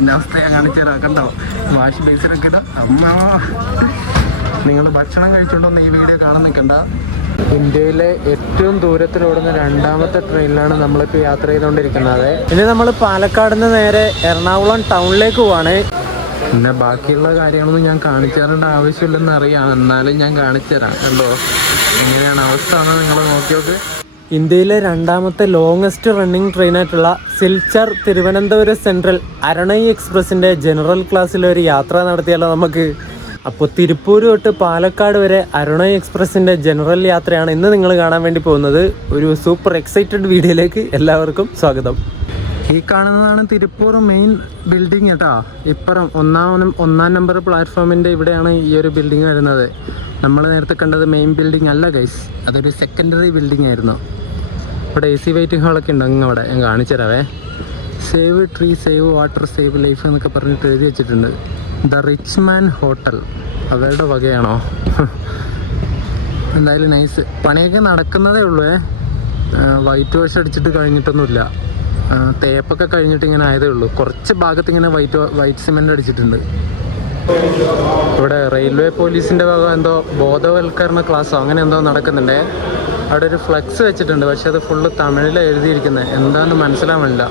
എൻ്റെ അവസ്ഥ ഞാൻ കാണിച്ചു തരാം. കണ്ടോ, വാഷ് ബേസിലൊക്കെ ഇതാ. അമ്മ, നിങ്ങൾ ഭക്ഷണം കഴിച്ചുകൊണ്ടൊന്നും ഈ വീഡിയോ കാണാൻ നിൽക്കണ്ട. ഇന്ത്യയിലെ ഏറ്റവും ദൂരത്തിലോടുന്ന രണ്ടാമത്തെ ട്രെയിനിലാണ് നമ്മളിപ്പോൾ യാത്ര ചെയ്തുകൊണ്ടിരിക്കുന്നത്. ഇനി നമ്മൾ പാലക്കാട് നിന്ന് നേരെ എറണാകുളം ടൗണിലേക്ക് പോവാണ്. പിന്നെ ബാക്കിയുള്ള കാര്യങ്ങളൊന്നും ഞാൻ കാണിച്ചു തരേണ്ട ആവശ്യമില്ലെന്ന് അറിയാം, എന്നാലും ഞാൻ കാണിച്ചു തരാം. കണ്ടോ എങ്ങനെയാണ് അവസ്ഥ എന്ന് നിങ്ങൾ നോക്കി നോക്ക്. ഇന്ത്യയിലെ രണ്ടാമത്തെ ലോങ്ങസ്റ്റ് റണ്ണിങ് ട്രെയിനായിട്ടുള്ള സിൽച്ചർ തിരുവനന്തപുരം സെൻട്രൽ അരുണൈ എക്സ്പ്രസിൻ്റെ ജനറൽ ക്ലാസ്സിലൊരു യാത്ര നടത്തിയാലോ നമുക്ക്. അപ്പോൾ തിരുപ്പൂർ തൊട്ട് പാലക്കാട് വരെ അരുണൈ എക്സ്പ്രസിൻ്റെ ജനറൽ യാത്രയാണ് ഇന്ന് നിങ്ങൾ കാണാൻ വേണ്ടി പോകുന്നത്. ഒരു സൂപ്പർ എക്സൈറ്റഡ് വീഡിയോയിലേക്ക് എല്ലാവർക്കും സ്വാഗതം. ഈ കാണുന്നതാണ് തിരുപ്പൂർ മെയിൻ ബിൽഡിംഗ് കേട്ടോ. ഇപ്പുറം ഒന്നാം നമ്പർ പ്ലാറ്റ്ഫോമിൻ്റെ ഇവിടെയാണ് ഈ ഒരു ബിൽഡിംഗ് വരുന്നത്. നമ്മൾ നേരത്തെ കണ്ടത് മെയിൻ ബിൽഡിംഗ് അല്ല ഗൈസ്, അതൊരു സെക്കൻഡറി ബിൽഡിംഗ് ആയിരുന്നു. ഇവിടെ AC വെയിറ്റിംഗ് ഹാളൊക്കെ ഉണ്ട്. അങ്ങ് അവിടെ ഞാൻ കാണിച്ചു തരാവേ. Save tree, save water, save life എന്നൊക്കെ പറഞ്ഞിട്ട് എഴുതി വെച്ചിട്ടുണ്ട്. ദ റിച്ച് മാൻ ഹോട്ടൽ അവരുടെ വകയാണോ? എന്തായാലും നൈസ്. പണിയൊക്കെ നടക്കുന്നതേ ഉള്ളൂ. വൈറ്റ് വാഷ് അടിച്ചിട്ട് കഴിഞ്ഞിട്ടൊന്നുമില്ല. തേപ്പൊക്കെ കഴിഞ്ഞിട്ട് ഇങ്ങനെ ആയതേ ഉള്ളൂ. കുറച്ച് ഭാഗത്ത് ഇങ്ങനെ വൈറ്റ് സിമെൻ്റ് അടിച്ചിട്ടുണ്ട്. ഇവിടെ റെയിൽവേ പോലീസിൻ്റെ വക എന്തോ ബോധവൽക്കരണ ക്ലാസ്സോ അങ്ങനെ എന്തോ നടക്കുന്നുണ്ട്. അവിടെ ഒരു ഫ്ലെക്സ് വെച്ചിട്ടുണ്ട്, പക്ഷെ അത് ഫുള്ള് തമിഴിലാണ് എഴുതിയിരിക്കുന്നത്. എന്താണെന്ന് മനസ്സിലാവില്ല.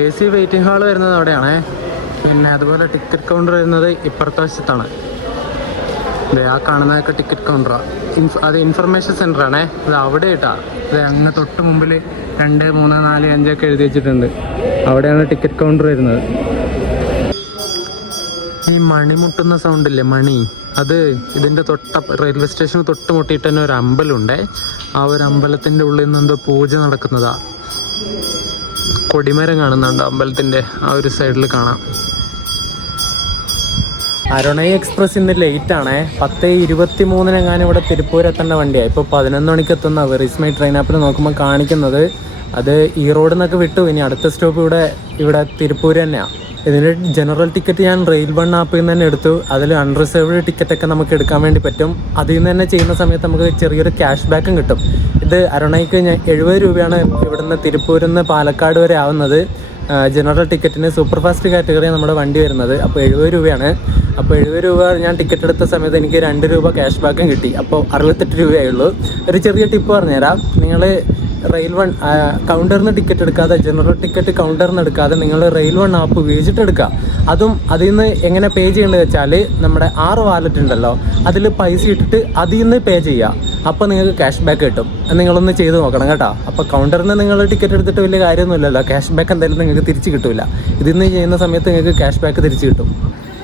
AC വെയിറ്റിംഗ് ഹാൾ വരുന്നത് അവിടെയാണേ. പിന്നെ അതുപോലെ ടിക്കറ്റ് കൗണ്ടർ വരുന്നത് ഇപ്പുറത്തെ വശത്താണ്. ആ കാണുന്നതൊക്കെ ടിക്കറ്റ് കൗണ്ടറാണ്. അത് ഇൻഫർമേഷൻ സെൻ്ററാണേ. അത് അവിടെ ഇട്ടാ. അത് അങ്ങ് തൊട്ട് മുമ്പിൽ 2, 3, 4, 5 ഒക്കെ എഴുതി വെച്ചിട്ടുണ്ട്. അവിടെയാണ് ടിക്കറ്റ് കൗണ്ടർ വരുന്നത്. ഈ മണി മുട്ടുന്ന സൗണ്ടില്ലേ, മണി, അത് ഇതിൻ്റെ റെയിൽവേ സ്റ്റേഷന് തൊട്ട് മുട്ടിയിട്ട് തന്നെ ഒരു അമ്പലമുണ്ടേ. ആ ഒരു അമ്പലത്തിൻ്റെ ഉള്ളിൽ നിന്ന് എന്തോ പൂജ നടക്കുന്നതാ. കൊടിമരം കാണുന്നുണ്ട് അമ്പലത്തിൻ്റെ ആ ഒരു സൈഡിൽ കാണാം. അരുണൈ എക്സ്പ്രസ് ഇന്ന് ലേറ്റ് ആണേ. 10:23 ഇവിടെ തിരുപ്പൂർ എത്തേണ്ട വണ്ടിയാണ്. ഇപ്പോൾ 11 മണിക്ക് എത്തുന്ന വെറീസ് മൈ ട്രെയിൻ ആപ്പിൽ നോക്കുമ്പോൾ കാണിക്കുന്നത് അത് ഈ റോഡിൽ നിന്നൊക്കെ വിട്ടു. ഇനി അടുത്ത സ്റ്റോപ്പ് ഇവിടെ തിരുപ്പൂർ തന്നെയാണ്. ഇതിൻ്റെ ജനറൽ ടിക്കറ്റ് ഞാൻ റെയിൽ വൺ ആപ്പിൽ നിന്ന് തന്നെ എടുത്തു. അതിൽ അൺറിസർവ്ഡ് ടിക്കറ്റൊക്കെ നമുക്ക് എടുക്കാൻ വേണ്ടി പറ്റും. അതിൽ നിന്ന് തന്നെ ചെയ്യുന്ന സമയത്ത് നമുക്ക് ചെറിയൊരു ക്യാഷ് ബാക്കും കിട്ടും. ഇത് അരുണൈക്ക് 70 രൂപയാണ് ഇവിടുന്ന് തിരുപ്പൂരിൽ നിന്ന് പാലക്കാട് വരെ ആവുന്നത്. ജനറൽ ടിക്കറ്റിന് സൂപ്പർ ഫാസ്റ്റ് കാറ്റഗറിയാണ് നമ്മുടെ വണ്ടി വരുന്നത്. അപ്പോൾ 70 രൂപയാണ്. അപ്പോൾ 70 രൂപ ഞാൻ ടിക്കറ്റ് എടുത്ത സമയത്ത് എനിക്ക് 2 രൂപ ക്യാഷ് ബാക്കും കിട്ടി. അപ്പോൾ 68 രൂപയായുള്ളൂ. ഒരു ചെറിയ ടിപ്പ് പറഞ്ഞുതരാം. നിങ്ങൾ റെയിൽ വൺ കൗണ്ടറിൽ നിന്ന് ടിക്കറ്റ് എടുക്കാതെ, ജനറൽ ടിക്കറ്റ് കൗണ്ടറിൽ നിന്ന് എടുക്കാതെ നിങ്ങൾ റെയിൽ വൺ ആപ്പ് ഉപയോഗിച്ചിട്ട് എടുക്കുക. അതും അതിൽ നിന്ന് എങ്ങനെ പേ ചെയ്യേണ്ടത് വെച്ചാൽ നമ്മുടെ 6 വാലറ്റ് ഉണ്ടല്ലോ, അതിൽ പൈസ ഇട്ടിട്ട് അതിൽ നിന്ന് പേ ചെയ്യുക. അപ്പോൾ നിങ്ങൾക്ക് ക്യാഷ് ബാക്ക് കിട്ടും. നിങ്ങളൊന്ന് ചെയ്ത് നോക്കണം കേട്ടോ. അപ്പോൾ കൗണ്ടറിൽ നിന്ന് നിങ്ങൾ ടിക്കറ്റ് എടുത്തിട്ട് വലിയ കാര്യമൊന്നുമില്ലല്ലോ, ക്യാഷ് ബാക്ക് എന്തായാലും നിങ്ങൾക്ക് തിരിച്ച് കിട്ടില്ല. ഇതിൽ നിന്ന് ചെയ്യുന്ന സമയത്ത് നിങ്ങൾക്ക് ക്യാഷ് ബാക്ക് തിരിച്ച് കിട്ടും.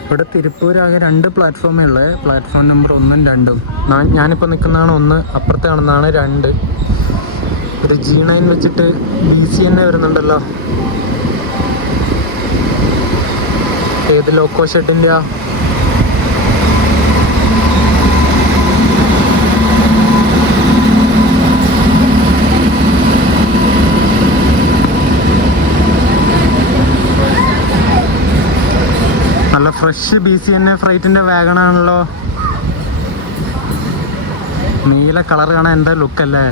ഇവിടെ തിരുപ്പൂരാകെ 2 പ്ലാറ്റ്ഫോമേ ഉള്ളത്. പ്ലാറ്റ്ഫോം നമ്പർ 1ഉം 2ഉം. ഞാനിപ്പോൾ നിൽക്കുന്നതാണ് 1, അപ്പുറത്തെ കാണുന്നതാണ് 2. ഒരു G9 വെച്ചിട്ട് BC തന്നെ വരുന്നുണ്ടല്ലോ. ഏത് ലോക്കോ ഷെഡിൻ്റെ നല്ല ഫ്രഷ് BC തന്നെ ഫ്രൈറ്റിൻ്റെ വാഗണാണല്ലോ. നീല കളർ കാണാൻ എന്താ ലുക്കല്ലേ.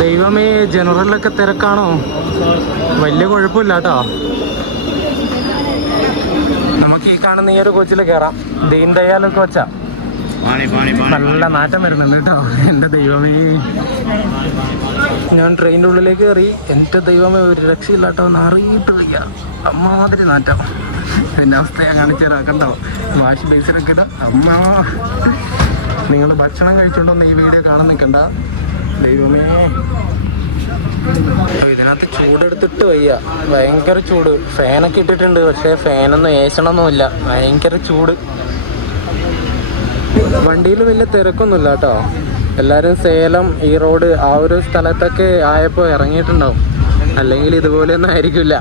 ദൈവമേ, ജനറലിലൊക്കെ തിരക്കാണോ? വലിയ കുഴപ്പമില്ല കേട്ടോ. നമുക്ക് ഈ കാണുന്ന ഈ ഒരു കോച്ചിൽ കയറാം. ദീൻ ദയാലൊക്കെ വെച്ചാ നല്ല നാറ്റം വരുന്നുണ്ട് കേട്ടോ. എൻ്റെ ദൈവമേ, ഞാൻ ട്രെയിനിൻ്റെ ഉള്ളിലേക്ക് കയറി. എൻ്റെ ദൈവമേ, ഒരു രക്ഷയില്ല കേട്ടോ. അറിയിട്ട് വയ്യ, അമ്മാതിരി നാറ്റം. എൻ്റെ അവസ്ഥ ഞാൻ കാണിച്ചു തരാം. കണ്ടോ, വാഷ് ബേസിലൊക്കെ ഇതാ. അമ്മ, നിങ്ങൾ ഭക്ഷണം കഴിച്ചുകൊണ്ടൊന്നും ഈ വീഡിയോ കാണാൻ നിൽക്കണ്ട. ദൈവമേ, ഇതിനകത്ത് ചൂടെടുത്തിട്ട് വയ്യ, ഭയങ്കര ചൂട്. ഫാനൊക്കെ ഇട്ടിട്ടുണ്ട്, പക്ഷേ ഫാനൊന്നും ഏശണമൊന്നുമില്ല, ഭയങ്കര ചൂട്. വണ്ടിയിൽ വലിയ തിരക്കൊന്നുമില്ല കേട്ടോ. എല്ലാവരും സേലം, ഈറോഡ് ആ ഒരു സ്ഥലത്തൊക്കെ ആയപ്പോൾ ഇറങ്ങിയിട്ടുണ്ടാവും. അല്ലെങ്കിൽ ഇതുപോലെയൊന്നും ആയിരിക്കില്ല.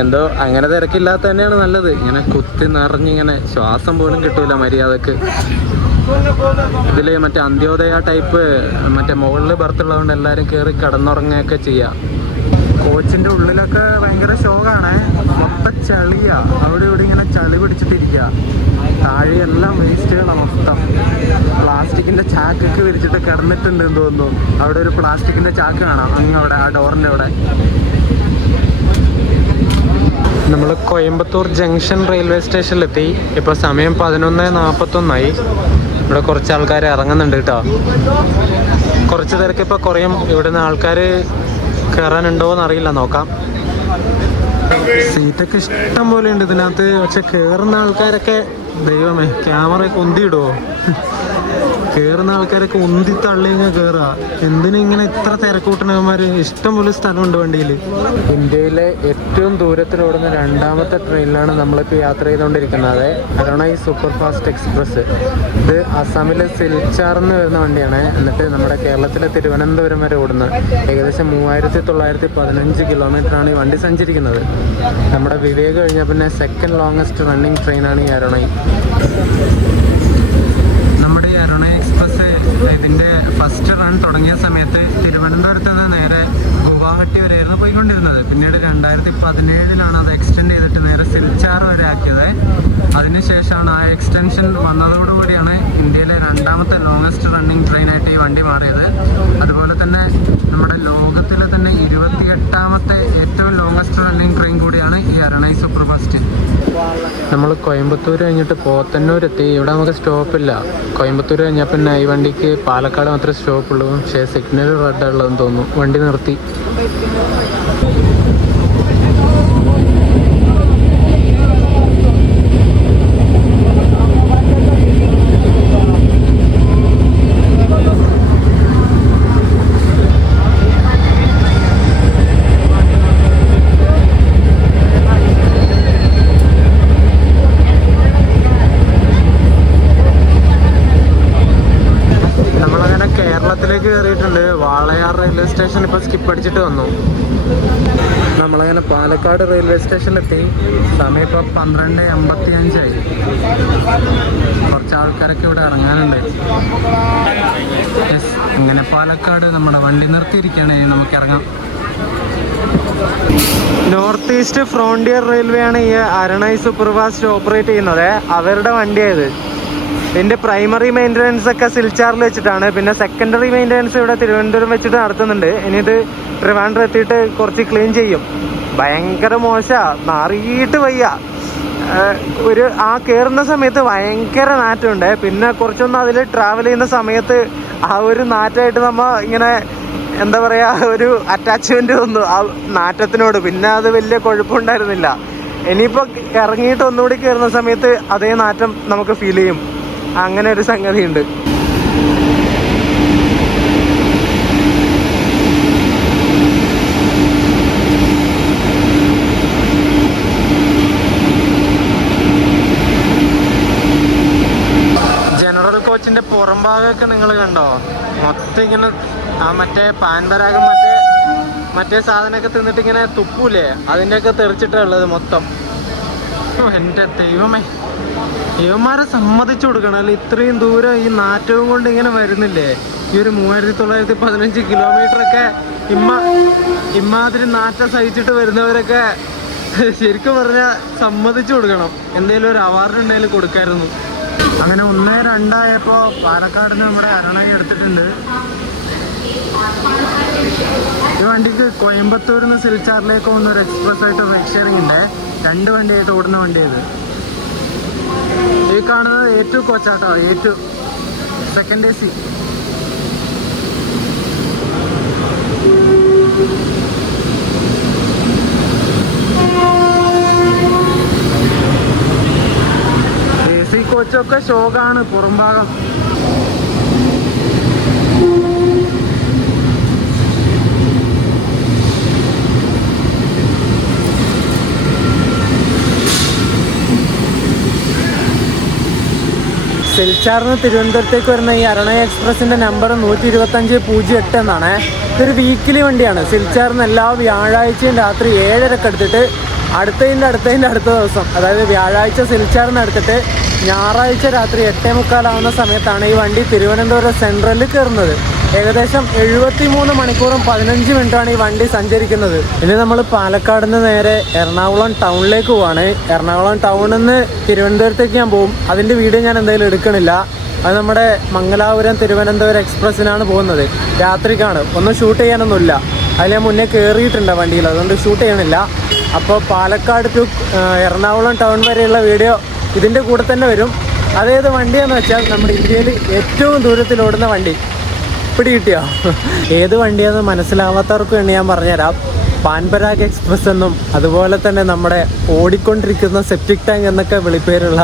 എന്തോ അങ്ങനെ തിരക്കില്ലാത്ത തന്നെയാണ് നല്ലത്. ഇങ്ങനെ കുത്തി നിറഞ്ഞിങ്ങനെ ശ്വാസം പോലും കിട്ടൂല മര്യാദക്ക്. ഇതില് മറ്റേ അന്ത്യോദയ ടൈപ്പ് മറ്റേ മുകളിൽ ബർത്തുള്ളതുകൊണ്ട് എല്ലാവരും കയറി കിടന്നുറങ്ങുകയൊക്കെ ചെയ്യാം. കോച്ചിന്റെ ഉള്ളിലൊക്കെ ഭയങ്കര ഷോക്കാണ്. മൊത്തം ചളിയാ, അവിടെ ഇവിടെ ഇങ്ങനെ ചളി പിടിച്ചിട്ടിരിക്കുക. താഴെയെല്ലാം വേസ്റ്റുകളാണ് മൊത്തം. പ്ലാസ്റ്റിക്കിന്റെ ചാക്കൊക്കെ വിരിച്ചിട്ട് കിടന്നിട്ടുണ്ട് എന്ന് തോന്നുന്നു. അവിടെ ഒരു പ്ലാസ്റ്റിക്കിന്റെ ചാക്ക് കാണാം അങ്ങ് അവിടെ ആ ഡോറിന്റെ അവിടെ. നമ്മൾ കോയമ്പത്തൂർ ജംഗ്ഷൻ റെയിൽവേ സ്റ്റേഷനിലെത്തി. ഇപ്പോൾ സമയം 11:41. ഇവിടെ കുറച്ച് ആൾക്കാർ ഇറങ്ങുന്നുണ്ട് കേട്ടോ. കുറച്ച് തിരക്ക് ഇപ്പോൾ കുറയും. ഇവിടുന്ന് ആൾക്കാർ കയറാനുണ്ടോ എന്നറിയില്ല, നോക്കാം. സീറ്റൊക്കെ ഇഷ്ടം പോലെ ഉണ്ട് ഇതിനകത്ത്. പക്ഷെ കയറുന്ന ആൾക്കാരൊക്കെ ദൈവമേ ക്യാമറയൊക്കെ ഉന്തിയിടുമോ? കയറുന്ന ആൾക്കാരൊക്കെ ഉന്തി തള്ളിങ്ങ് കയറുക. എന്തിനിങ്ങനെ ഇത്ര തിരക്കൂട്ടണവന്മാര്? ഇഷ്ടം പോലെ സ്ഥലമുണ്ട് വണ്ടിയിൽ. ഇന്ത്യയിലെ ഏറ്റവും ദൂരത്തിലോടുന്ന രണ്ടാമത്തെ ട്രെയിനിലാണ് നമ്മളിപ്പോൾ യാത്ര ചെയ്തുകൊണ്ടിരിക്കുന്നത്. അരുണായി സൂപ്പർ ഫാസ്റ്റ് എക്സ്പ്രസ്. ഇത് അസാമിലെ സിൽച്ചാർ എന്ന് വരുന്ന വണ്ടിയാണ്. എന്നിട്ട് നമ്മുടെ കേരളത്തിലെ തിരുവനന്തപുരം വരെ ഓടുന്നത്. ഏകദേശം 3915 കിലോമീറ്ററാണ് ഈ വണ്ടി സഞ്ചരിക്കുന്നത്. നമ്മുടെ വിവേക് കഴിഞ്ഞാൽ പിന്നെ സെക്കൻഡ് ലോങ്ങസ്റ്റ് റണ്ണിങ് ട്രെയിനാണ് ഈ അരുണായി. നമ്മുടെ ഈ അരുണായി എക്സ്പ്രസ് ഇതിൻ്റെ ഫസ്റ്റ് റൺ തുടങ്ങിയ സമയത്ത് തിരുവനന്തപുരത്ത് നിന്ന് നേരെ ഗുവാഹട്ടി വരെയായിരുന്നു പോയിക്കൊണ്ടിരുന്നത്. പിന്നീട് 2017 അത് എക്സ്റ്റെൻഡ് ചെയ്തിട്ട് നേരെ സിൽച്ചാർ വരെ ആക്കിയത്. അതിനുശേഷമാണ് ആ എക്സ്റ്റൻഷൻ വന്നതോടുകൂടിയാണ് ഇന്ത്യയിലെ രണ്ടാമത്തെ ലോങ്ങസ്റ്റ് റണ്ണിങ് ട്രെയിനായിട്ട് ഈ വണ്ടി മാറിയത്. അതുപോലെ തന്നെ നമ്മുടെ ലോകത്തിലെ തന്നെ 28ാമത്തെ ഏറ്റവും ലോങ്ങസ്റ്റ് റണ്ണിങ് ട്രെയിൻ കൂടിയാണ് ഈ അരുണായി സൂപ്പർ ഫാസ്റ്റ്. നമ്മൾ കോയമ്പത്തൂർ കഴിഞ്ഞിട്ട് പോത്തന്നൂർ എത്തി. ഇവിടെ നമുക്ക് സ്റ്റോപ്പില്ല. കോയമ്പത്തൂർ കഴിഞ്ഞാൽ പിന്നെ ഈ വണ്ടിക്ക് പാലക്കാട് മാത്രമേ സ്റ്റോപ്പുള്ളൂ. പക്ഷേ സിഗ്നൽ റെഡ് ഉള്ളതെന്ന് തോന്നുന്നു. വണ്ടി നിർത്തി. കയറിയിട്ടുണ്ട്. വാളയാർ റെയിൽവേ സ്റ്റേഷൻ ഇപ്പോൾ സ്കിപ്പ് അടിച്ചിട്ട് വന്നു. നമ്മളങ്ങനെ പാലക്കാട് റെയിൽവേ സ്റ്റേഷനിലെത്തി. സമയം ഇപ്പോൾ 12:85. കുറച്ച് ആൾക്കാരൊക്കെ ഇവിടെ ഇറങ്ങാനുണ്ട്. അങ്ങനെ പാലക്കാട് നമ്മുടെ വണ്ടി നിർത്തിയിരിക്കുകയാണ്. നമുക്ക് ഇറങ്ങാം. നോർത്ത് ഈസ്റ്റ് ഫ്രോണ്ടിയർ റെയിൽവേ ആണ് ഈ അരുണായി സൂപ്പർ ഫാസ്റ്റ് ഓപ്പറേറ്റ് ചെയ്യുന്നത്. അവരുടെ വണ്ടിയായത്. ഇതിൻ്റെ പ്രൈമറി മെയിൻ്റനൻസ് ഒക്കെ സിൽച്ചാറിൽ വെച്ചിട്ടാണ്. പിന്നെ സെക്കൻഡറി മെയിൻ്റനൻസ് ഇവിടെ തിരുവനന്തപുരം വെച്ചിട്ട് നടത്തുന്നുണ്ട്. ഇനി ഇത് ട്രിവാൻഡ്രം എത്തിയിട്ട് കുറച്ച് ക്ലീൻ ചെയ്യും. ഭയങ്കര മോശമാണ്, മാറിയിട്ട് വയ്യ. കയറുന്ന സമയത്ത് ഭയങ്കര നാറ്റമുണ്ട്. പിന്നെ കുറച്ചൊന്നും അതിൽ ട്രാവൽ ചെയ്യുന്ന സമയത്ത് ആ ഒരു നാറ്റമായിട്ട് നമ്മൾ ഇങ്ങനെ എന്താ പറയുക, ഒരു അറ്റാച്ച്മെൻറ്റ് വന്നു ആ നാറ്റത്തിനോട്. പിന്നെ അത് വലിയ കുഴപ്പമുണ്ടായിരുന്നില്ല. ഇനിയിപ്പോൾ ഇറങ്ങിയിട്ട് ഒന്നുകൂടി കയറുന്ന സമയത്ത് അതേ നാറ്റം നമുക്ക് ഫീൽ ചെയ്യും. അങ്ങനെ ഒരു സംഗതിയുണ്ട്. ജനറൽ കോച്ചിന്റെ പുറം ഭാഗമൊക്കെ നിങ്ങൾ കണ്ടോ? മൊത്തം ഇങ്ങനെ ആ മറ്റേ പാൻപരാഗം മറ്റേ സാധനമൊക്കെ തിന്നിട്ട് ഇങ്ങനെ തുപ്പൂലേ, അതിൻ്റെയൊക്കെ തെറിച്ചിട്ടുള്ളത് മൊത്തം. എൻ്റെ ദൈവമേ, ഇവന്മാരെ സമ്മതിച്ചു കൊടുക്കണം. അല്ല ഇത്രയും ദൂരം ഈ നാറ്റവും കൊണ്ട് ഇങ്ങനെ വരുന്നില്ലേ? ഈ ഒരു 3915 കിലോമീറ്ററൊക്കെ ഇമ്മാതിരി നാറ്റം സഹിച്ചിട്ട് വരുന്നവരൊക്കെ ശരിക്കും പറഞ്ഞാൽ സമ്മതിച്ചു കൊടുക്കണം. എന്തെങ്കിലും ഒരു അവാർഡ് ഉണ്ടെങ്കിൽ കൊടുക്കായിരുന്നു. അങ്ങനെ 1-2 പാലക്കാട് നമ്മുടെ അരുണായി എടുത്തിട്ടുണ്ട്. ഈ വണ്ടിക്ക് കോയമ്പത്തൂരിൽ നിന്ന് സിൽച്ചാറിലേക്ക് പോകുന്ന ഒരു എക്സ്പ്രസ് ആയിട്ട് റൈഡ് ഷെയറിംഗ് ഉണ്ട്. 2 വണ്ടിയായിട്ട് ഓടുന്ന വണ്ടിയത്. ഈ കാണുന്നത് A2 കോച്ചാട്ടോ. A2 second AC. AC കോച്ചൊക്കെ ഷോക്കാണ് പുറം ഭാഗം. സിൽച്ചാറിന് തിരുവനന്തപുരത്തേക്ക് വരുന്ന ഈ അരുണായി എക്സ്പ്രസിൻ്റെ നമ്പർ 12508 എന്നാണ്. ഇതൊരു വീക്കിലി വണ്ടിയാണ്. സിൽച്ചാറിന് എല്ലാ വ്യാഴാഴ്ചയും രാത്രി 7:30 എടുത്തിട്ട് അടുത്തതിൻ്റെ അടുത്ത ദിവസം, അതായത് വ്യാഴാഴ്ച സിൽച്ചാറിന് എടുത്തിട്ട് ഞായറാഴ്ച രാത്രി 8:45 സമയത്താണ് ഈ വണ്ടി തിരുവനന്തപുരം സെൻട്രലിൽ കയറുന്നത്. ഏകദേശം 73 മണിക്കൂറും 15 മിനിറ്റാണ് ഈ വണ്ടി സഞ്ചരിക്കുന്നത്. ഇനി നമ്മൾ പാലക്കാട് നിന്ന് നേരെ എറണാകുളം ടൗണിലേക്ക് പോവാണ്. എറണാകുളം ടൗണിൽ നിന്ന് തിരുവനന്തപുരത്തേക്ക് ഞാൻ പോകും. അതിൻ്റെ വീഡിയോ ഞാൻ എന്തായാലും എടുക്കണില്ല. അത് നമ്മുടെ മംഗലാപുരം തിരുവനന്തപുരം എക്സ്പ്രസ്സിനാണ് പോകുന്നത്. രാത്രിക്കാണ്. ഒന്നും ഷൂട്ട് ചെയ്യാനൊന്നുമില്ല. അതിൽ ഞാൻ മുന്നേ കയറിയിട്ടുണ്ട് വണ്ടിയിൽ, അതുകൊണ്ട് ഷൂട്ട് ചെയ്യണില്ല. അപ്പോൾ പാലക്കാട് ടു എറണാകുളം ടൗൺ വരെയുള്ള വീഡിയോ ഇതിൻ്റെ കൂടെ തന്നെ വരും. അതേത് വണ്ടിയാണെന്ന് വെച്ചാൽ നമ്മുടെ ഇന്ത്യയിൽ ഏറ്റവും ദൂരത്തിൽ ഓടുന്ന വണ്ടി. പിടി കിട്ടിയോ? ഏത് വണ്ടിയാണെന്ന് മനസ്സിലാവാത്തവർക്ക് വേണ്ടി ഞാൻ പറഞ്ഞുതരാം. പാൻപരാഗ് എക്സ്പ്രസ് എന്നും അതുപോലെ തന്നെ നമ്മുടെ ഓടിക്കൊണ്ടിരിക്കുന്ന സെപ്റ്റിക് ടാങ്ക് എന്നൊക്കെ വിളിപ്പേരുള്ള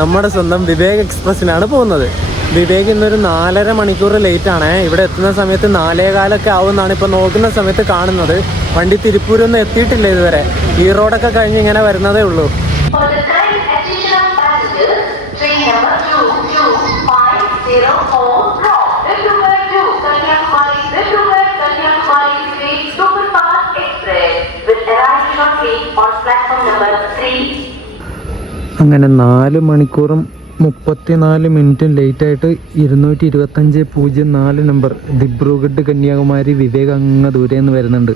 നമ്മുടെ സ്വന്തം വിവേക് എക്സ്പ്രസ്സിനാണ് പോകുന്നത്. വിവേക് ഇന്നൊരു 4.5 മണിക്കൂർ ലേറ്റാണ്. ഇവിടെ എത്തുന്ന സമയത്ത് 4:15 ആവുമെന്നാണ് ഇപ്പോൾ നോക്കുന്ന സമയത്ത് കാണുന്നത്. വണ്ടി തിരുപ്പൂരൊന്നും എത്തിയിട്ടില്ല ഇതുവരെ. ഈ റോഡൊക്കെ കഴിഞ്ഞ് ഇങ്ങനെ വരുന്നതേ ഉള്ളൂ. അങ്ങനെ 4 മണിക്കൂറും 34 മിനിറ്റും ലേറ്റായിട്ട് 225.04 നമ്പർ ദിബ്രുഗഡ് കന്യാകുമാരി വിവേക് അങ്ങ് ദൂരെ നിന്ന് വരുന്നുണ്ട്.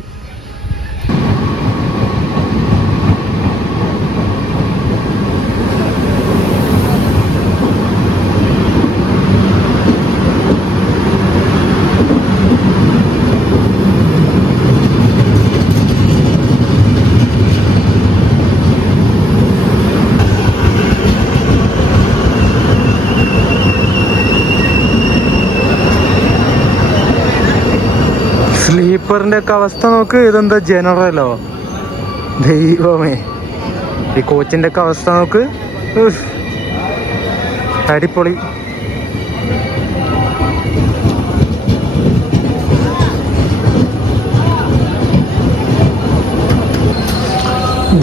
സ്ലീപ്പറിൻ്റെ ഒക്കെ അവസ്ഥ നോക്ക്. ഇതെന്താ ജനറലോ? ദൈവമേ. ഈ കോച്ചിൻ്റെ ഒക്കെ അവസ്ഥ നോക്ക്. അടിപൊളി.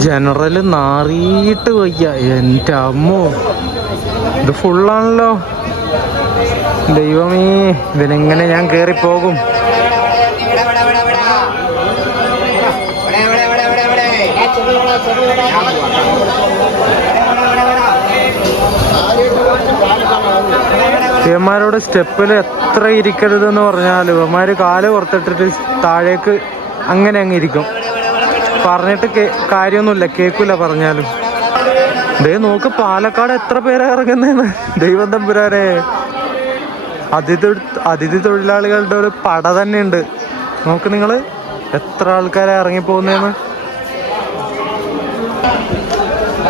ജനറൽ നാറിയിട്ട് വയ്യ. എൻ്റെ അമ്മോ, ഇത് ഫുള്ളാണല്ലോ. ദൈവമേ, ഇതിനെങ്ങനെ ഞാൻ കയറിപ്പോകും? ഇവന്മാരോട് സ്റ്റെപ്പിൽ എത്ര ഇരിക്കരുതെന്ന് പറഞ്ഞാലും ഇവന്മാർ കാല് പുറത്തിട്ടിട്ട് താഴേക്ക് അങ്ങനെ അങ്ങ് ഇരിക്കും. പറഞ്ഞിട്ട് കാര്യമൊന്നുമില്ല, കേൾക്കില്ല പറഞ്ഞാലും. ദേ നോക്ക്, പാലക്കാട് എത്ര പേരാ ഇറങ്ങുന്നതെന്ന്. ദൈവം തമ്പുരാനെ, അതിഥി തൊഴിലാളികളുടെ ഒരു പട തന്നെ ഉണ്ട്. നോക്ക് നിങ്ങൾ, എത്ര ആൾക്കാരെ ഇറങ്ങിപ്പോകുന്നതെന്ന്.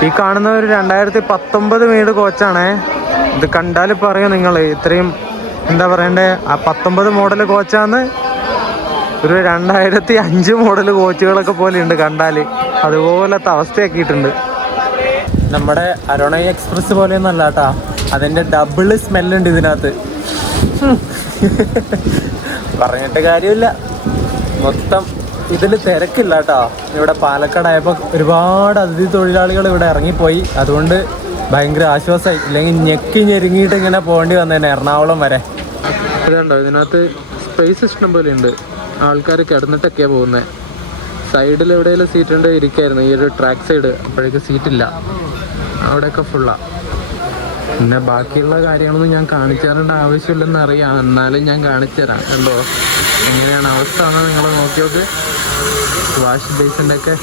ഈ കാണുന്ന ഒരു 2019 വീട് കോച്ചാണേ. ഇത് കണ്ടാൽ പറയും നിങ്ങൾ, ഇത്രയും എന്താ പറയണ്ടേ, ആ 19 മോഡൽ കോച്ചാന്ന്. ഒരു 2005 മോഡൽ കോച്ചുകളൊക്കെ പോലെ ഉണ്ട് കണ്ടാൽ. അതുപോലത്തെ അവസ്ഥയാക്കിയിട്ടുണ്ട്. നമ്മുടെ അരുണ എക്സ്പ്രസ് പോലെയൊന്നും അല്ല കേട്ടാ, അതിൻ്റെ ഡബിൾ സ്മെല്ലുണ്ട് ഇതിനകത്ത്. പറഞ്ഞിട്ട് കാര്യമില്ല. മൊത്തം ഇതിൽ തിരക്കില്ല കേട്ടോ. ഇവിടെ പാലക്കാടായപ്പോൾ ഒരുപാട് അതിഥി തൊഴിലാളികൾ ഇവിടെ ഇറങ്ങിപ്പോയി. അതുകൊണ്ട് ഭയങ്കര ആശ്വാസമായി. ഇല്ലെങ്കിൽ ഞെക്കി ഞെരുങ്ങിയിട്ട് ഇങ്ങനെ പോകേണ്ടി വന്നേനെ എറണാകുളം വരെ. ഇതുണ്ടോ, ഇതിനകത്ത് സ്പേസ് ഇഷ്ടം പോലെ ഉണ്ട്. ആൾക്കാർ കിടന്നിട്ടൊക്കെയാണ് പോകുന്നത്. സൈഡിൽ എവിടെയെങ്കിലും സീറ്റുണ്ട് ഇരിക്കായിരുന്നു. ഈ ഒരു ട്രാക്ക് സൈഡ് അപ്പോഴേക്ക് സീറ്റില്ല, അവിടെയൊക്കെ ഫുള്ളാണ്. പിന്നെ ബാക്കിയുള്ള കാര്യങ്ങളൊന്നും ഞാൻ കാണിച്ചു തരേണ്ട ആവശ്യമില്ലെന്ന് അറിയാം, എന്നാലും ഞാൻ കാണിച്ചു തരാം. കണ്ടോ എങ്ങനെയാണ് അവസ്ഥ എന്ന് നിങ്ങൾ നോക്കി നോക്ക്. വാഷ് ബേസിൻ്റെ ഒക്കെ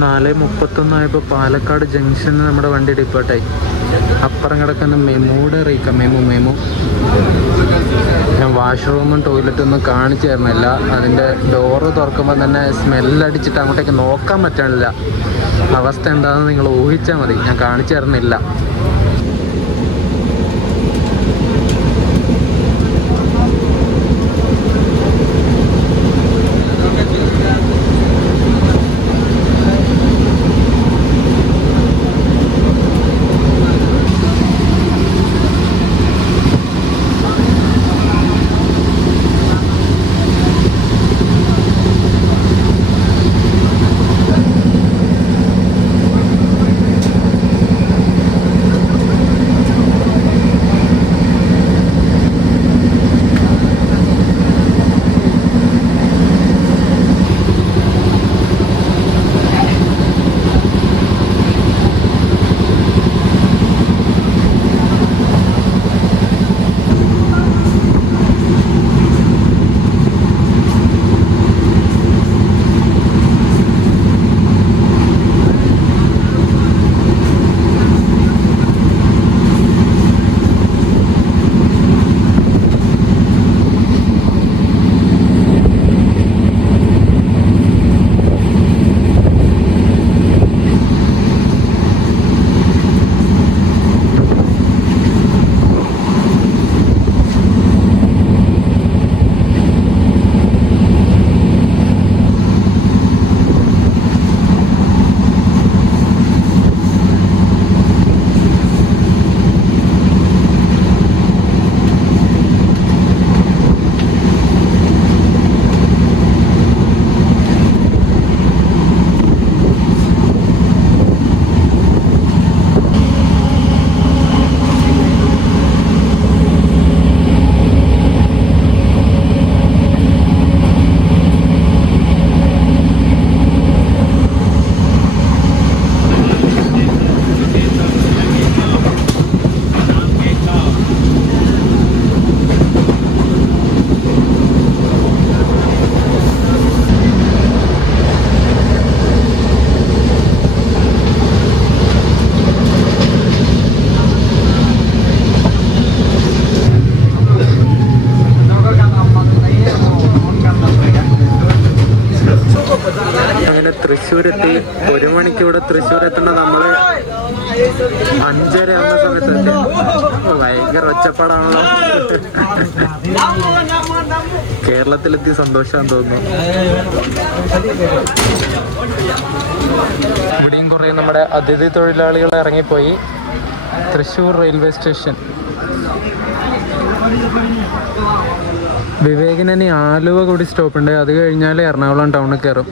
4:31 ആയപ്പോൾ പാലക്കാട് ജംഗ്ഷനിൽ നമ്മുടെ വണ്ടി ഡിപ്പോട്ടായി. അപ്പുറം കിടക്കുന്ന മെമുയുടെ മെമു ഞാൻ വാഷ്റൂമും ടോയ്ലറ്റൊന്നും കാണിച്ചു തരുന്നില്ല. അതിൻ്റെ ഡോറ് തുറക്കുമ്പോൾ തന്നെ സ്മെല്ലടിച്ചിട്ട് അങ്ങോട്ടേക്ക് നോക്കാൻ പറ്റണില്ല. അവസ്ഥ എന്താണെന്ന് നിങ്ങൾ ഊഹിച്ചാൽ മതി. ഞാൻ കാണിച്ചു തരുന്നില്ല. തൃശ്ശൂരെത്തി. 1 മണിക്ക് ഇവിടെ തൃശ്ശൂർ എത്തേണ്ട നമ്മള് 5:30 ആവുന്ന സമയത്ത് എത്തി. ഭയങ്കര ഒച്ചപ്പാടാണല്ലോ. കേരളത്തിലെത്തി സന്തോഷാന്ന് തോന്നുന്നു. ഇവിടെയും കുറേ നമ്മുടെ അതിഥി തൊഴിലാളികൾ ഇറങ്ങിപ്പോയി. Thrissur railway station. വിവേകിനി ആലുവ കൂടി സ്റ്റോപ്പുണ്ട്. അത് കഴിഞ്ഞാൽ എറണാകുളം ടൗണിൽ കയറും.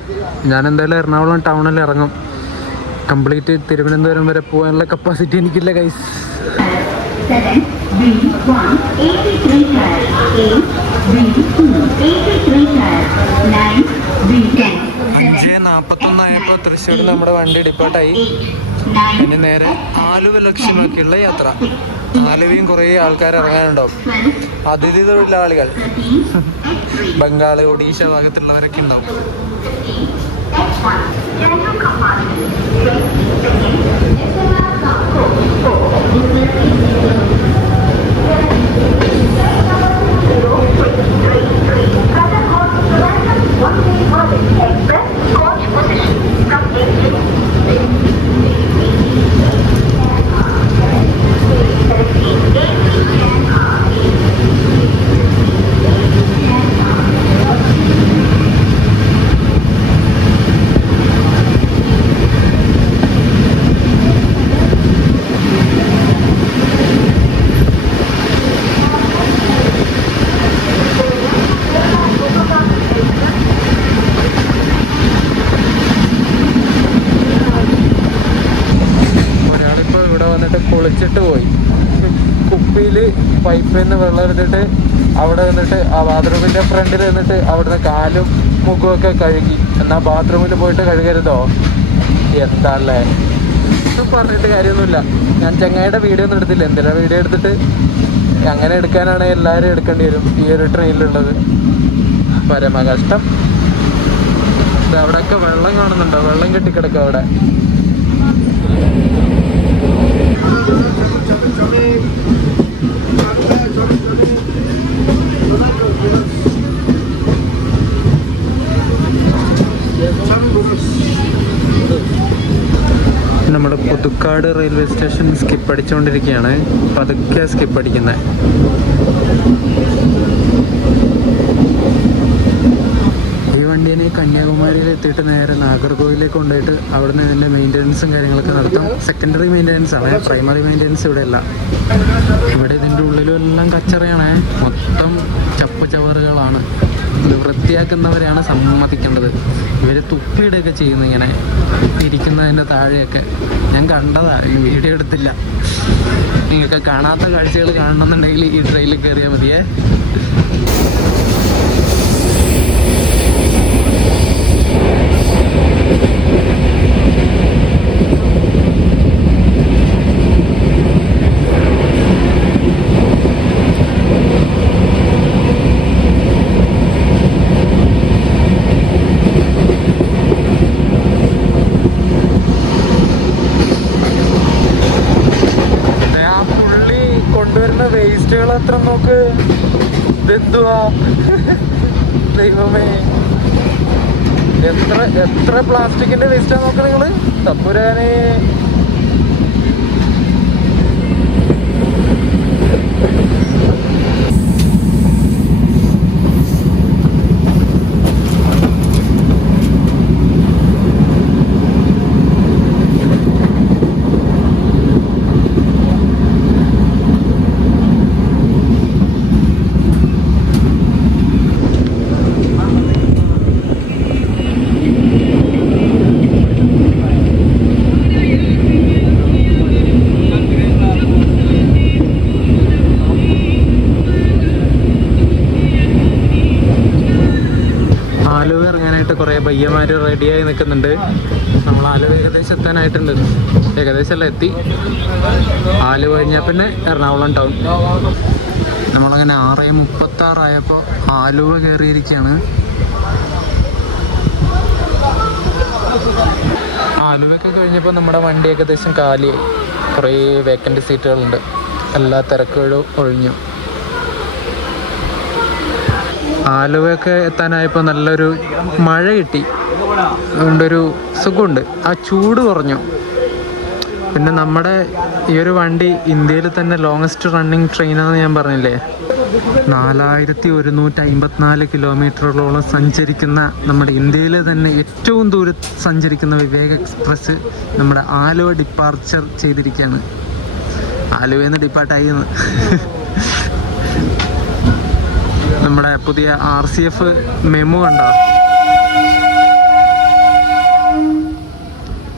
ഞാൻ എന്തായാലും എറണാകുളം ടൗണിൽ ഇറങ്ങും. കംപ്ലീറ്റ് തിരുവനന്തപുരം വരെ പോകാനുള്ള കപ്പാസിറ്റി എനിക്കില്ല ഗൈസ്. 5:41 ആയപ്പോൾ തൃശ്ശൂർ നമ്മുടെ വണ്ടി ഡിപ്പാർട്ടായി. പിന്നെ നേരെ ആലുവ ലക്ഷ്യമാക്കിയുള്ള യാത്ര. ആലുവയും കുറേ ആൾക്കാർ ഇറങ്ങാനുണ്ടാവും. അതിഥി തൊഴിലാളികൾ ബംഗാൾ, ഒഡീഷ ഭാഗത്തുള്ളവരൊക്കെ ഉണ്ടാവും. കുളിച്ചിട്ട് പോയി. കുപ്പിയിൽ പൈപ്പിൽ നിന്ന് വെള്ളം എടുത്തിട്ട് അവിടെ നിന്നിട്ട് ആ ബാത്റൂമിൻ്റെ ഫ്രണ്ടിൽ നിന്നിട്ട് അവിടുന്ന് കാലും മുഖമൊക്കെ കഴുകി. എന്നാൽ ബാത്റൂമിൽ പോയിട്ട് കഴുകരുതോ? എന്താല്ലേ പറഞ്ഞിട്ട് കാര്യമൊന്നുമില്ല. ഞാൻ ചങ്ങായിയുടെ വീഡിയോ ഒന്നും എടുത്തില്ല. എന്തിനാ വീഡിയോ എടുത്തിട്ട് അങ്ങനെ എടുക്കാനാണ് എല്ലാവരും എടുക്കേണ്ടി വരും ഈ ഒരു ട്രെയിനിലുള്ളത്. പരമ കഷ്ടം. അവിടെയൊക്കെ വെള്ളം കാണുന്നുണ്ടോ? വെള്ളം കെട്ടിക്കിടക്കും അവിടെ. നമ്മുടെ പുതുക്കാട് റെയിൽവേ സ്റ്റേഷൻ സ്കിപ്പ് അടിച്ചുകൊണ്ടിരിക്കുകയാണ്. പതുക്കെ സ്കിപ്പ് അടിക്കുന്നത്. ഈ വണ്ടീനെ കന്യാകുമാരിയിൽ എത്തിയിട്ട് നേരെ നാഗർകോവിലേക്ക് കൊണ്ടുപോയിട്ട് അവിടുന്ന് അതിൻ്റെ മെയിൻ്റനൻസും കാര്യങ്ങളൊക്കെ നടത്താം. സെക്കൻഡറി മെയിൻ്റനൻസ് ആണ്, പ്രൈമറി മെയിൻ്റനൻസ് ഇവിടെ അല്ല. ഇവിടെ ഇതിൻ്റെ ഉള്ളിലും എല്ലാം കച്ചറയാണ്. മൊത്തം ചപ്പ് ചവറുകളാണ്. ഇത് വൃത്തിയാക്കുന്നവരെയാണ് സമ്മതിക്കേണ്ടത്. ഇവർ തുപ്പിയിടുകയൊക്കെ ചെയ്യുന്നു ഇങ്ങനെ ഇരിക്കുന്നതിൻ്റെ താഴെയൊക്കെ. ഞാൻ കണ്ടതാ, വീഡിയോ എടുത്തില്ല. നിങ്ങൾക്ക് കാണാത്ത കാഴ്ചകൾ കാണണമെന്നുണ്ടെങ്കിൽ ഈ ട്രെയിനിൽ കയറിയാൽ മതിയേ. വേസ്റ്റുകൾ എത്ര നോക്ക്. ഇതെന്തുവാ ദൈവമേ, എത്ര പ്ലാസ്റ്റിക്കിന്റെ വേസ്റ്റാ നോക്ക് നിങ്ങള്. തപ്പുരാനെ, കുറേ പയ്യന്മാർ റെഡിയായി നിൽക്കുന്നുണ്ട്. നമ്മൾ ആലുവ ഏകദേശം എത്താനായിട്ടുണ്ട്. ഏകദേശം എല്ലാം എത്തി. ആലുവ കഴിഞ്ഞാൽ പിന്നെ എറണാകുളം ടൗൺ. നമ്മളങ്ങനെ 6:36 ആയപ്പോൾ ആലുവ കയറിയിരിക്കുകയാണ്. ആലുവയൊക്കെ കഴിഞ്ഞപ്പോൾ നമ്മുടെ വണ്ടി ഏകദേശം കാലിയായി. കുറേ വേക്കൻറ്റ് സീറ്റുകളുണ്ട്. എല്ലാ തിരക്കുകളും ഒഴിഞ്ഞു. ആലുവയൊക്കെ എത്താനായപ്പോൾ നല്ലൊരു മഴ കിട്ടി, അതുകൊണ്ടൊരു സുഖമുണ്ട്, ആ ചൂട് കുറഞ്ഞു. പിന്നെ നമ്മുടെ ഈ ഒരു വണ്ടി ഇന്ത്യയിൽ തന്നെ ലോങ്ങസ്റ്റ് റണ്ണിങ് ട്രെയിനാണെന്ന് ഞാൻ പറഞ്ഞില്ലേ. 4154 കിലോമീറ്ററുകളോളം സഞ്ചരിക്കുന്ന, നമ്മുടെ ഇന്ത്യയിലെ തന്നെ ഏറ്റവും ദൂരം സഞ്ചരിക്കുന്ന വിവേക് എക്സ്പ്രസ് നമ്മുടെ ആലുവ ഡിപ്പാർച്ചർ ചെയ്തിരിക്കുകയാണ്. ആലുവയിൽ നിന്ന് ഡിപ്പാർട്ടായി. നമ്മുടെ പുതിയ RCF മെമു കണ്ടോ,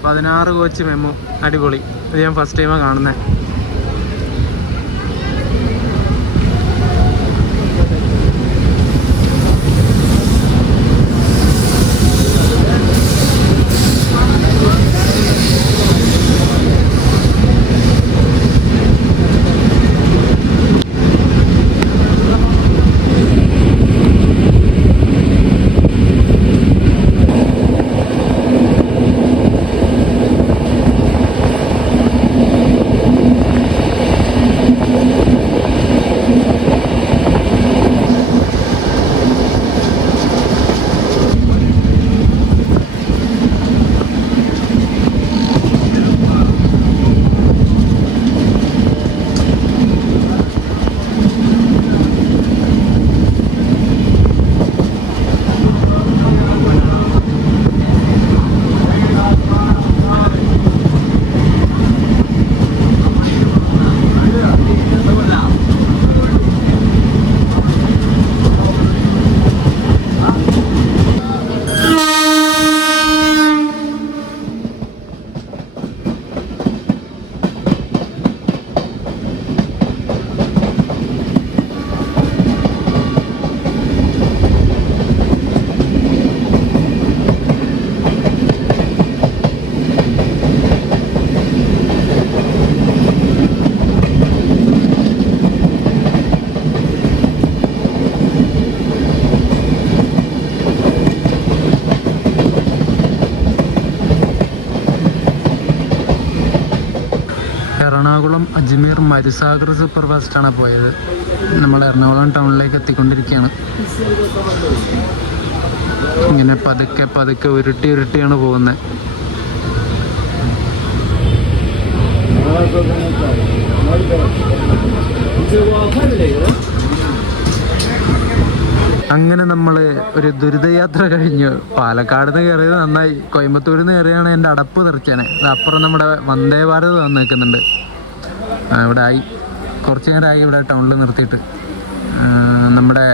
16 കോച്ച് മെമു, അടിപൊളി. ഇത് ഞാൻ ഫസ്റ്റ് ടൈമാണ് കാണുന്നത്. എറണാകുളം അജ്മീർ മരുസാഗർ സൂപ്പർ ഫാസ്റ്റാണ് പോയത്. നമ്മൾ എറണാകുളം ടൗണിലേക്ക് എത്തിക്കൊണ്ടിരിക്കുകയാണ്. ഇങ്ങനെ പതുക്കെ പതുക്കെ ഉരുട്ടിയാണ് പോകുന്നത്. അങ്ങനെ നമ്മൾ ഒരു ദുരിതയാത്ര കഴിഞ്ഞു. പാലക്കാട് നിന്ന് കയറിയത് നന്നായി. കോയമ്പത്തൂരിൽ നിന്ന് കയറിയാണ് എൻ്റെ അടപ്പ് തെറിച്ചാണ്. അപ്പുറം നമ്മുടെ വന്ദേ ഭാരത് വന്ന് നിൽക്കുന്നുണ്ട്. ഇവിടെ ആയി കുറച്ച് നേരമായി ഇവിടെ ടൗണിൽ നിർത്തിയിട്ട്. നമ്മുടെ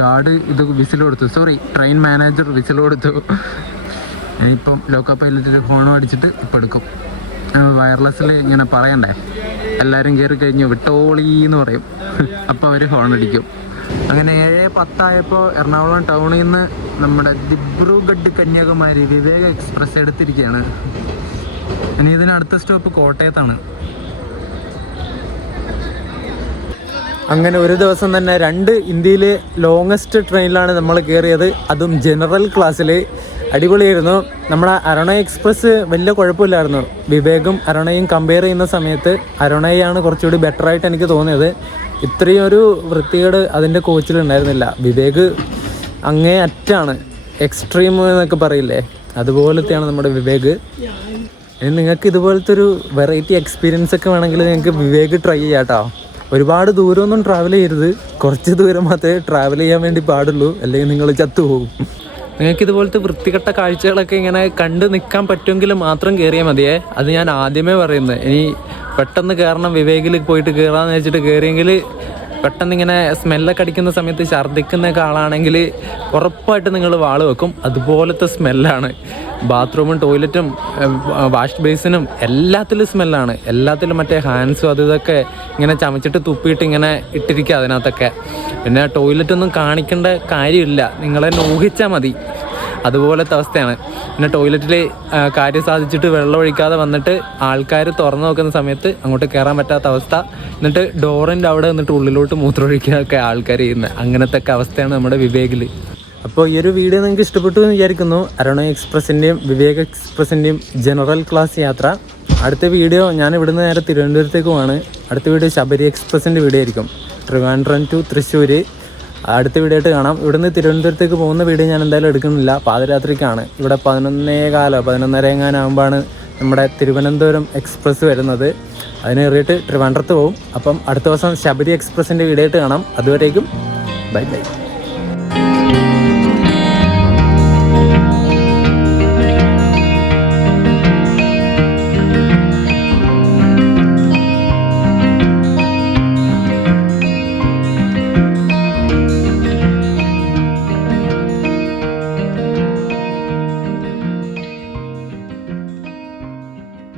ഗാർഡ് ഇത് വിസിൽ കൊടുത്തു, സോറി ട്രെയിൻ മാനേജർ വിസിൽ കൊടുത്തു. ഇനിയിപ്പം ലോക്കോ പൈലറ്റിൽ ഹോണും അടിച്ചിട്ട് ഇപ്പം എടുക്കും. വയർലെസ്സിൽ ഇങ്ങനെ പറയണ്ടേ, എല്ലാവരും കയറി കഴിഞ്ഞു വിട്ടോളി എന്ന് പറയും. അപ്പോൾ അവർ ഹോൺ അടിക്കും. അങ്ങനെ 7:10 എറണാകുളം ടൗണിൽ നിന്ന് നമ്മുടെ ദിബ്രുഗഡ് കന്യാകുമാരി വിവേക് എക്സ്പ്രസ് എടുത്തിരിക്കുകയാണ്. ഇനി ഇതിനടുത്ത സ്റ്റോപ്പ് കോട്ടയത്താണ്. അങ്ങനെ ഒരു ദിവസം തന്നെ 2 ഇന്ത്യയിലെ ലോങ്ങസ്റ്റ് ട്രെയിനിലാണ് നമ്മൾ കയറിയത്. അതും ജനറൽ ക്ലാസ്സിൽ. അടിപൊളിയായിരുന്നു. നമ്മുടെ അരുണ എക്സ്പ്രസ് വലിയ കുഴപ്പമില്ലായിരുന്നു. വിവേകും അരുണയും കമ്പയർ ചെയ്യുന്ന സമയത്ത് അരുണയാണ് കുറച്ചുകൂടി ബെറ്ററായിട്ട് എനിക്ക് തോന്നിയത്. ഇത്രയും ഒരു വൃത്തികേട് അതിൻ്റെ കോച്ചിലുണ്ടായിരുന്നില്ല. വിവേക് അങ്ങേ അറ്റാണ്, എക്സ്ട്രീം എന്നൊക്കെ പറയില്ലേ, അതുപോലത്തെയാണ് നമ്മുടെ വിവേക്. ഇനി നിങ്ങൾക്ക് ഇതുപോലത്തെ ഒരു വെറൈറ്റി എക്സ്പീരിയൻസ് ഒക്കെ വേണമെങ്കിൽ നിങ്ങൾക്ക് വിവേക് ട്രൈ ചെയ്യാം കേട്ടോ. ഒരുപാട് ദൂരമൊന്നും ട്രാവൽ ചെയ്യരുത്, കുറച്ച് ദൂരം മാത്രമേ ട്രാവൽ ചെയ്യാൻ വേണ്ടി പാടുള്ളൂ, അല്ലെങ്കിൽ നിങ്ങൾ ചത്തുപോകും. നിങ്ങൾക്ക് ഇതുപോലത്തെ വൃത്തികെട്ട കാഴ്ചകളൊക്കെ ഇങ്ങനെ കണ്ട് നിൽക്കാൻ പറ്റുമെങ്കിൽ മാത്രം കയറിയാൽ മതിയേ. അത് ഞാൻ ആദ്യമേ പറയുന്നത്. ഇനി പെട്ടെന്ന് കയറണം, വിവേകിൽ പോയിട്ട് കയറാമെന്ന് വെച്ചിട്ട് കയറിയെങ്കിൽ പെട്ടെന്ന് ഇങ്ങനെ സ്മെല്ലൊക്കെ അടിക്കുന്ന സമയത്ത് ഛർദ്ദിക്കുന്നൊക്കെ ആളാണെങ്കിൽ ഉറപ്പായിട്ട് നിങ്ങൾ വാള് വെക്കും. അതുപോലത്തെ സ്മെല്ലാണ്. ബാത്റൂമും ടോയ്ലറ്റും വാഷ് ബേസിനും എല്ലാത്തിലും സ്മെല്ലാണ്. എല്ലാത്തിലും മറ്റേ ഹാൻഡ്സും അത് ഇതൊക്കെ ഇങ്ങനെ ചമച്ചിട്ട് തുപ്പിയിട്ട് ഇങ്ങനെ ഇട്ടിരിക്കുക അതിനകത്തൊക്കെ. പിന്നെ ടോയ്ലറ്റൊന്നും കാണിക്കേണ്ട കാര്യമില്ല, നിങ്ങളെന്നെ ഊഹിച്ചാൽ മതി, അതുപോലത്തെ അവസ്ഥയാണ്. പിന്നെ ടോയ്ലറ്റിൽ കാര്യം സാധിച്ചിട്ട് വെള്ളം ഒഴിക്കാതെ വന്നിട്ട് ആൾക്കാർ തുറന്നു നോക്കുന്ന സമയത്ത് അങ്ങോട്ട് കയറാൻ പറ്റാത്ത അവസ്ഥ. എന്നിട്ട് ഡോറിൻ്റെ അവിടെ നിന്നിട്ട് ഉള്ളിലോട്ട് മൂത്രമൊഴിക്കുകയൊക്കെ ആൾക്കാർ ചെയ്യുന്നത്. അങ്ങനത്തെ ഒക്കെ അവസ്ഥയാണ് നമ്മുടെ വിവേകിൽ. അപ്പോൾ ഈ ഒരു വീഡിയോ നിങ്ങൾക്ക് ഇഷ്ടപ്പെട്ടു എന്ന് വിചാരിക്കുന്നു. അരുണ എക്സ്പ്രസിൻ്റെയും വിവേക് എക്സ്പ്രസിൻ്റെയും ജനറൽ ക്ലാസ് യാത്ര. അടുത്ത വീഡിയോ ഞാൻ ഇവിടുന്ന് നേരെ തിരുവനന്തപുരത്തേക്കുമാണ്. അടുത്ത വീഡിയോ ശബരി എക്സ്പ്രസിൻ്റെ വീഡിയോ ആയിരിക്കും. ട്രിവാൻഡ്രം ടു തൃശ്ശൂർ അടുത്ത വീഡിയോ ആയിട്ട് കാണാം. ഇവിടുന്ന് തിരുവനന്തപുരത്തേക്ക് പോകുന്ന വീഡിയോ ഞാൻ എന്തായാലും എടുക്കുന്നില്ല, പാതിരാത്രിക്കാണ്. ഇവിടെ 11:15 എങ്ങാനാകുമ്പോഴാണ് നമ്മുടെ തിരുവനന്തപുരം എക്സ്പ്രസ് വരുന്നത്. അതിന് കയറിയിട്ട് ട്രിവാൻഡ്രത്ത് പോകും. അപ്പം അടുത്ത ദിവസം ശബരി എക്സ്പ്രസിൻ്റെ വീഡിയോ ആയിട്ട് കാണാം. അതുവരേക്കും ബൈ ബൈ.